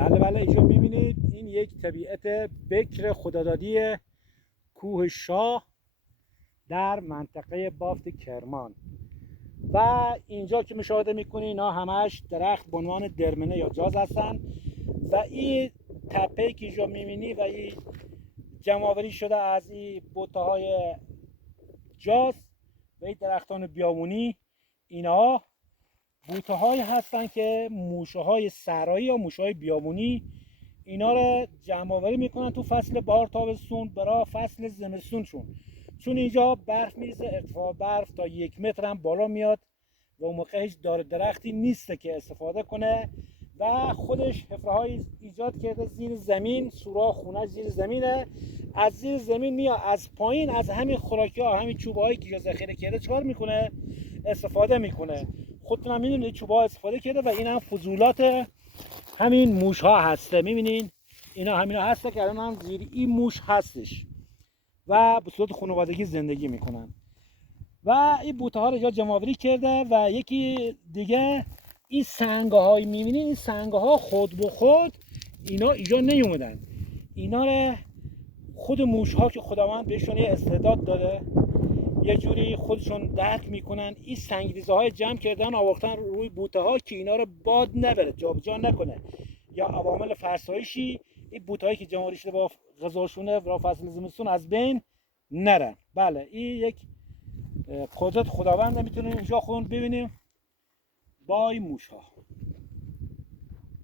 بله اینجا میبینید این یک طبیعت بکر خدادادی کوه شاه در منطقه بافت کرمان و اینجا که مشاهده میکنید اینا همش درخت به عنوان درمنه یا جاز هستن و این تپه که اینجا میبینی و این جمع‌آوری شده از این بوته‌های جاز و این درختان بیابونی. اینها بوته‌هایی هستن که موشه‌های صحرایی یا موشه‌های بیابونی اینا رو جمع‌آوری میکنن تو فصل بهار تابستون برای فصل زمستونشون، چون اینجا برف میریزه، ارتفاع برف تا 1 متر هم بالا میاد و اون موقع هیچ دار درختی نیست که استفاده کنه و خودش حفره‌های ایجاد کرده زیر زمین، سوراخ خونه زیر زمینه، از زیر زمین میاد از پایین از همین خوراکی‌ها، همین چوب‌هایی که ذخیره کرده چکار میکنه؟ استفاده میکنه. خودتون هم میدونید چوب‌ها استفاده کرده و این هم فضولات همین موش ها هسته. میبینین اینا همینا هسته که الان هم زیر این موش هستش و به صورت خانوادگی زندگی میکنن و این بوته ها رو اینجا جمع‌آوری کرده. و یکی دیگه این سنگه های میبینین، این سنگه ها خود به خود اینا اینجا نیومدن، اینا رو خود موش ها که خداوند بهشون یه استعداد داده یه جوری خودشون درک میکنن، این سنگریزه های جمع کردن آوردن روی بوته ها که اینا رو باد نبره، جابجا نکنه یا عوامل فرسایشی این بوته هایی که جمع شده با غذاشونه و فصل زمستون از بین نرن. بله این یک قدرت خداوند، میتونیم اینجا خودمون ببینیم با این موش ها.